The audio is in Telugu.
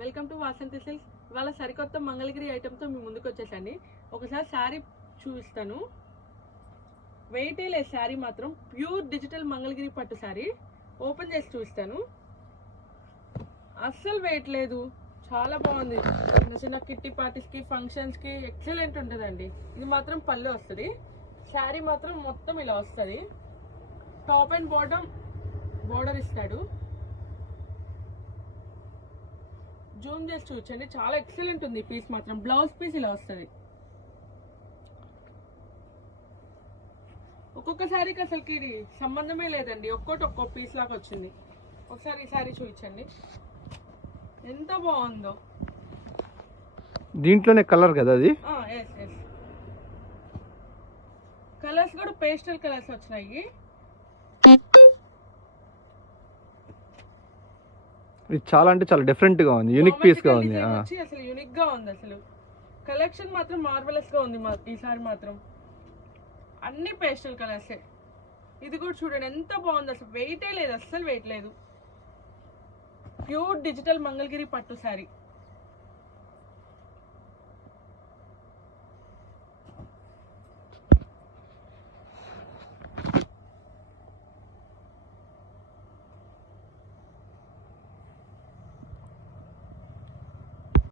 Welcome to Vasanthi silks. ఇవాళ సరికొత్త మంగళగిరి ఐటమ్తో మీ ముందుకు వచ్చేసండి. ఒకసారి శారీ చూపిస్తాను. వెయిట్ లేదు శారీ మాత్రం, ప్యూర్ డిజిటల్ మంగళగిరి పట్టు శారీ. ఓపెన్ చేసి చూపిస్తాను. అస్సలు వెయిట్ లేదు, చాలా బాగుంది. చిన్న చిన్న కిట్టి పార్టీస్కి ఫంక్షన్స్కి ఎక్సలెంట్ ఉంటుందండి. ఇది మాత్రం పళ్ళు వస్తుంది. శారీ మాత్రం మొత్తం ఇలా వస్తుంది. టాప్ అండ్ బాటమ్ బార్డర్ ఇస్తాడు. జూమ్ చేసి చూడండి, చాలా ఎక్సలెంట్ ఉంది పీస్ మాత్రం. బ్లౌజ్ పీస్ ఇలా వస్తుంది. ఒక్కొక్క శారీకి అసలుకి ఇది సంబంధమే లేదండి, ఒక్కో పీస్ లాగా వచ్చింది. ఒకసారి ఈ శారీ చూపించండి, ఎంత బాగుందో. దీంట్లోనే కలర్ కదా అది? కలర్స్ కూడా పేస్టల్ కలర్స్ వచ్చినాయి. ఇది చాలా అంటే చాలా డిఫరెంట్ గా ఉంది, యూనిక్ పీస్ గా ఉంది. అసలు యూనిక్ గా ఉంది. అసలు కలెక్షన్ మాత్రం మార్వెలస్ గా ఉంది ఈసారి మాత్రం. అన్ని పేస్టల్ కలర్సే. ఇది కూడా చూడండి ఎంత బాగుంది. అసలు వెయిటే లేదు, అస్సలు వెయిట్ లేదు. ప్యూర్ డిజిటల్ మంగళగిరి పట్టు శారీ.